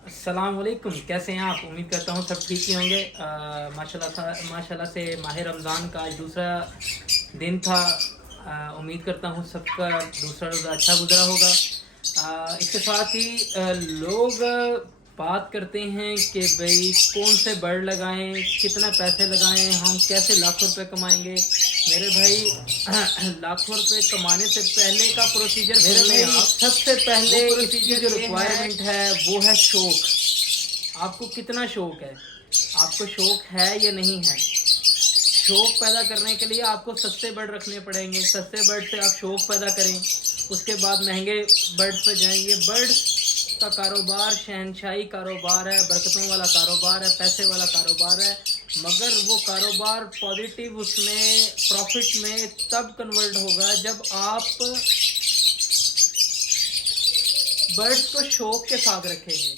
अस्सलाम वालेकुम, कैसे हैं आप? उम्मीद करता हूँ सब ठीक ही होंगे। माशाल्लाह से माह रमज़ान का आज दूसरा दिन था। उम्मीद करता हूँ सबका दूसरा रोज़ा अच्छा गुजरा होगा। इसके साथ ही लोग बात करते हैं कि भाई कौन से बर्ड लगाएं, कितना पैसे लगाएं, हम कैसे लाखों रुपए कमाएंगे। मेरे भाई लाखों रुपए कमाने से पहले का प्रोसीजर मेरे भाई सबसे पहले इसकी जो रिक्वायरमेंट है वो है शौक। आपको कितना शौक है, आपको शौक है या नहीं है? शौक पैदा करने के लिए आपको सस्ते बर्ड रखने पड़ेंगे। सस्ते बर्ड से आप शौक पैदा करें, उसके बाद महंगे बर्ड पर जाएं। ये बर्ड का कारोबार शहनशाही कारोबार है, बरकतों वाला कारोबार है, पैसे वाला कारोबार है। मगर वो कारोबार पॉजिटिव उसमें प्रॉफिट में तब कन्वर्ट होगा जब आप बर्ड्स को शौक के साथ रखेंगे।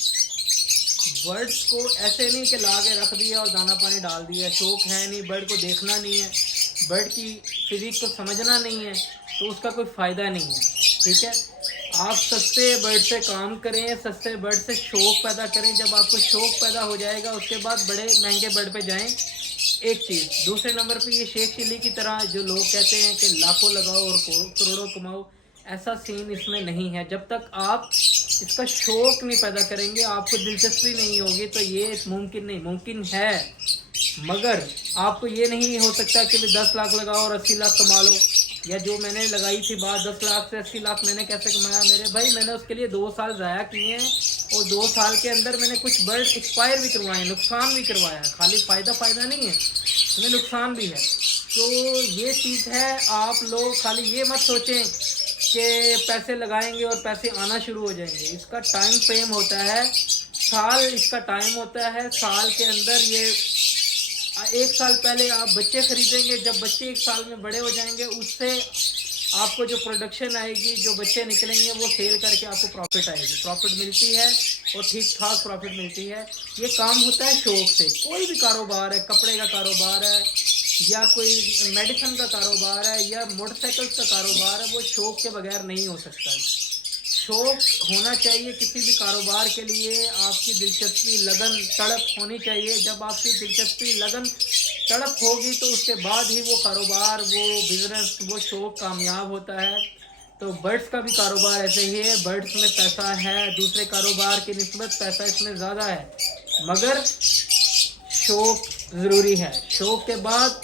बर्ड्स को ऐसे नहीं कि ला के रख दिया और दाना पानी डाल दिया, शौक है नहीं, बर्ड को देखना नहीं है, बर्ड की फिजिक को समझना नहीं है, तो उसका कोई फ़ायदा नहीं है। ठीक है, आप सस्ते बर्ड से काम करें, सस्ते बर्ड से शौक पैदा करें। जब आपको शौक पैदा हो जाएगा उसके बाद बड़े महंगे बर्ड पे जाएं। एक चीज़, दूसरे नंबर पे ये शेख चिल्ली की तरह जो लोग कहते हैं कि लाखों लगाओ और करोड़ों कमाओ, ऐसा सीन इसमें नहीं है। जब तक आप इसका शौक नहीं पैदा करेंगे, आपको दिलचस्पी नहीं होगी, तो ये मुमकिन नहीं। मुमकिन है मगर आपको ये नहीं हो सकता कि 10 लाख लगाओ और 80 लाख कमा लो। या जो मैंने लगाई थी बात 10 लाख से 80 लाख मैंने कैसे कमाया? मेरे भाई मैंने उसके लिए 2 साल ज़ाया किए हैं और 2 साल के अंदर मैंने कुछ बर्ड एक्सपायर भी करवाए, नुकसान भी करवाया। खाली फ़ायदा नहीं है, इसमें नुकसान भी है। तो ये चीज़ है, आप लोग खाली ये मत सोचें कि पैसे लगाएंगे और पैसे आना शुरू हो जाएंगे। इसका टाइम फ्रेम होता है, साल इसका टाइम होता है। साल के अंदर ये 1 साल पहले आप बच्चे खरीदेंगे, जब बच्चे 1 साल में बड़े हो जाएंगे उससे आपको जो प्रोडक्शन आएगी, जो बच्चे निकलेंगे वो सेल करके आपको प्रॉफिट आएगी। प्रॉफिट मिलती है और ठीक ठाक प्रॉफिट मिलती है। ये काम होता है शौक से। कोई भी कारोबार है, कपड़े का कारोबार है या कोई मेडिसिन का कारोबार है या मोटरसाइकिल्स का कारोबार है, वो शौक के बगैर नहीं हो सकता। शौक होना चाहिए किसी भी कारोबार के लिए। आपकी दिलचस्पी, लगन, तड़प होनी चाहिए। जब आपकी दिलचस्पी, लगन, तड़प होगी तो उसके बाद ही वो कारोबार, वो बिजनेस, वो शौक कामयाब होता है। तो बर्ड्स का भी कारोबार ऐसे ही है। बर्ड्स में पैसा है, दूसरे कारोबार की निस्बत पैसा इसमें ज़्यादा है, मगर शौक ज़रूरी है। शौक के बाद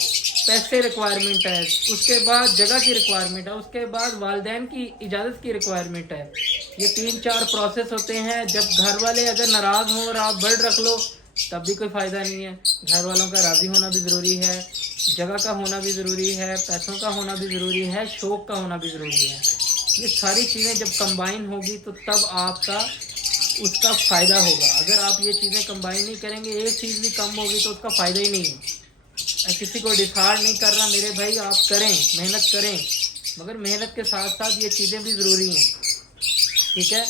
पैसे रिक्वायरमेंट है, उसके बाद जगह की रिक्वायरमेंट है, उसके बाद वालिदैन की इजाज़त की रिक्वायरमेंट है। ये 3-4 प्रोसेस होते हैं। जब घर वाले अगर नाराज़ हों और आप बर्ड रख लो तब भी कोई फ़ायदा नहीं है। घर वालों का राज़ी होना भी ज़रूरी है, जगह का होना भी ज़रूरी है, पैसों का होना भी ज़रूरी है, शौक का होना भी ज़रूरी है। ये सारी चीज़ें जब कंबाइन होगी तो तब आपका उसका फ़ायदा होगा। अगर आप ये चीज़ें कंबाइन नहीं करेंगे, एक चीज़ भी कम होगी तो उसका फ़ायदा ही नहीं है। किसी को डिसार्ड नहीं कर रहा मेरे भाई, आप करें, मेहनत करें, मगर मेहनत के साथ साथ ये चीज़ें भी ज़रूरी हैं। ठीक है,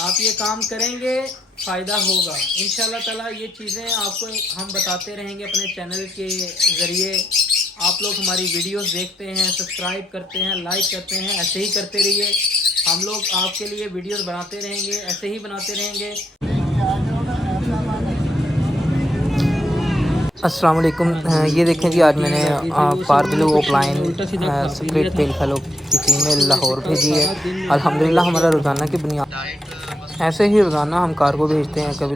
आप ये काम करेंगे, फ़ायदा होगा इंशाल्लाह ताला। ये चीज़ें आपको हम बताते रहेंगे अपने चैनल के ज़रिए। आप लोग हमारी वीडियोस देखते हैं, सब्सक्राइब करते हैं, लाइक करते हैं, ऐसे ही करते रहिए। हम लोग आपके लिए वीडियोस बनाते रहेंगे, ऐसे ही बनाते रहेंगे। अस्सलाम वालेकुम। ये देखें जी, आज मैंने pair blue opaline split tail fallow की फ़ीमेल लाहौर भेजी है। अल्हम्दुलिल्लाह हमारा रोज़ाना की बुनियाद ऐसे ही रोज़ाना हम कार्गो भेजते हैं। कभी